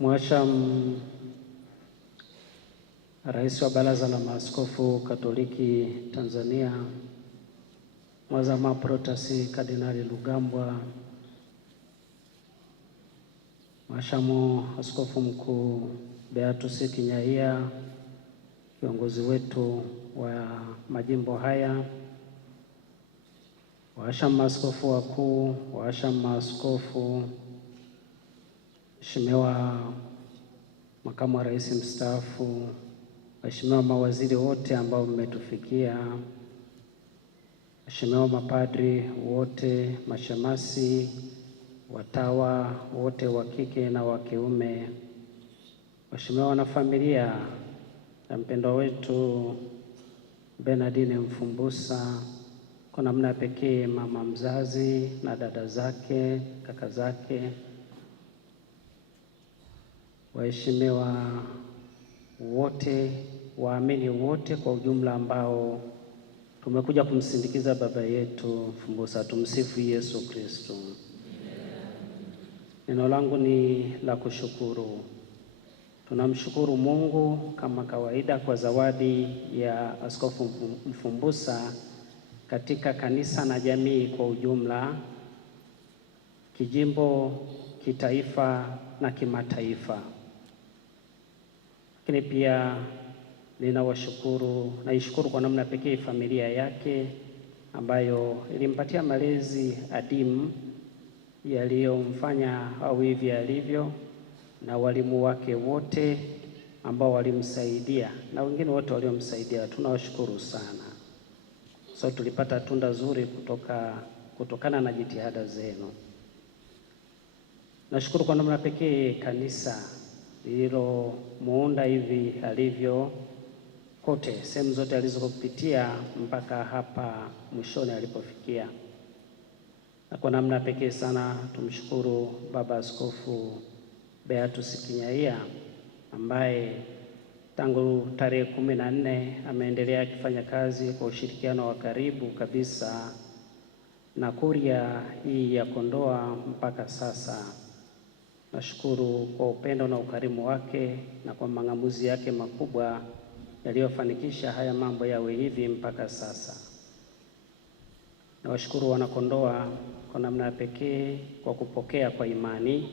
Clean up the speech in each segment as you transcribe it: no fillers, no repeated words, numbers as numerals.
Mhashamu Rais wa Baraza la Maaskofu Katoliki Tanzania, Mwadhama Protasi Kardinali Rugambwa, Mhashamu Askofu Mkuu Beatus Kinyaia, kiongozi wetu wa majimbo haya, wahashamu maaskofu wakuu, wahashamu maaskofu, Mheshimiwa Makamu wa Rais mstaafu, Mheshimiwa mawaziri wote ambao mmetufikia, Mheshimiwa mapadri wote, mashemasi, watawa wote wa kike na wa kiume, Mheshimiwa wanafamilia na mpendwa wetu Bernardine Mfumbusa, kwa namna pekee mama mzazi na dada zake, kaka zake, waheshimiwa wote, waamini wote kwa ujumla ambao tumekuja kumsindikiza baba yetu Mfumbusa. Tumsifu Yesu Kristo. Neno langu ni la kushukuru. Tunamshukuru Mungu kama kawaida kwa zawadi ya Askofu Mfumbusa katika kanisa na jamii kwa ujumla, kijimbo, kitaifa na kimataifa. Lakini pia naishukuru kwa namna pekee familia yake ambayo ilimpatia malezi adimu yaliyomfanya au hivi alivyo, na walimu wake wote ambao walimsaidia na wengine wote waliomsaidia. Tunawashukuru sana. So tulipata tunda zuri kutokana na jitihada zenu. Nashukuru kwa namna pekee kanisa lililomuunda hivi alivyo kote, sehemu zote alizopitia mpaka hapa mwishoni alipofikia. Na kwa namna pekee sana tumshukuru Baba Askofu Beatus Kinyaia ambaye tangu tarehe 14 ameendelea akifanya kazi kwa ushirikiano wa karibu kabisa na kuria hii ya Kondoa mpaka sasa. Nashukuru kwa upendo na ukarimu wake na kwa mang'amuzi yake makubwa yaliyofanikisha haya mambo yawe hivi mpaka sasa. Nawashukuru wanakondoa kwa namna ya pekee kwa kupokea kwa imani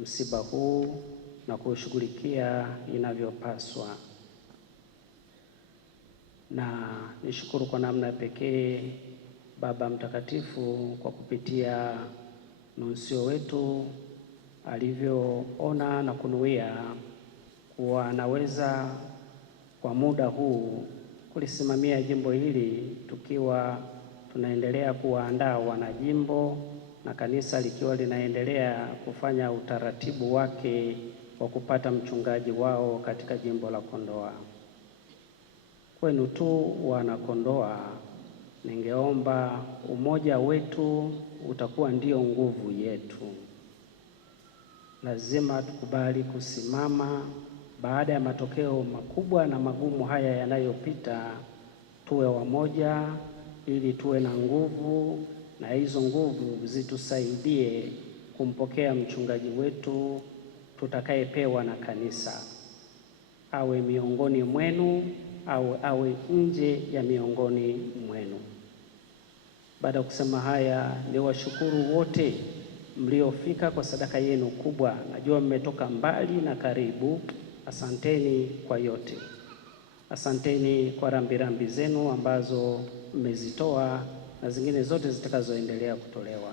msiba huu na kushughulikia inavyopaswa. Na nishukuru kwa namna ya pekee Baba Mtakatifu kwa kupitia nunsio wetu alivyoona na kunuia kuwa anaweza kwa muda huu kulisimamia jimbo hili, tukiwa tunaendelea kuwaandaa wanajimbo na kanisa likiwa linaendelea kufanya utaratibu wake wa kupata mchungaji wao katika jimbo la Kondoa. Kwenu tu wana Kondoa, ningeomba umoja wetu utakuwa ndio nguvu yetu. Lazima tukubali kusimama baada ya matokeo makubwa na magumu haya yanayopita, tuwe wamoja ili tuwe na nguvu, na hizo nguvu zitusaidie kumpokea mchungaji wetu tutakayepewa na kanisa, awe miongoni mwenu au awe nje ya miongoni mwenu. Baada ya kusema haya, niwashukuru wote mliofika kwa sadaka yenu kubwa. Najua mmetoka mbali na karibu. Asanteni kwa yote. Asanteni kwa rambirambi zenu ambazo mmezitoa na zingine zote zitakazoendelea kutolewa.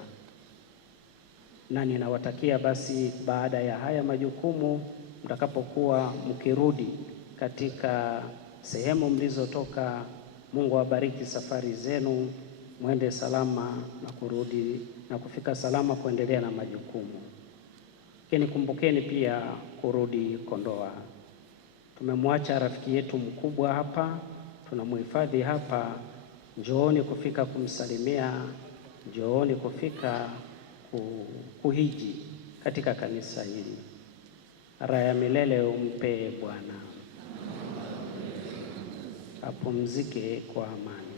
Na ninawatakia basi, baada ya haya majukumu, mtakapokuwa mkirudi katika sehemu mlizotoka, Mungu awabariki safari zenu, mwende salama na kurudi na kufika salama kuendelea na majukumu. Lakini kumbukeni pia kurudi Kondoa. Tumemwacha rafiki yetu mkubwa hapa, tunamhifadhi hapa. Njooni kufika kumsalimia, njooni kufika kuhiji katika kanisa hili. Raha ya milele umpe Bwana, apumzike kwa amani.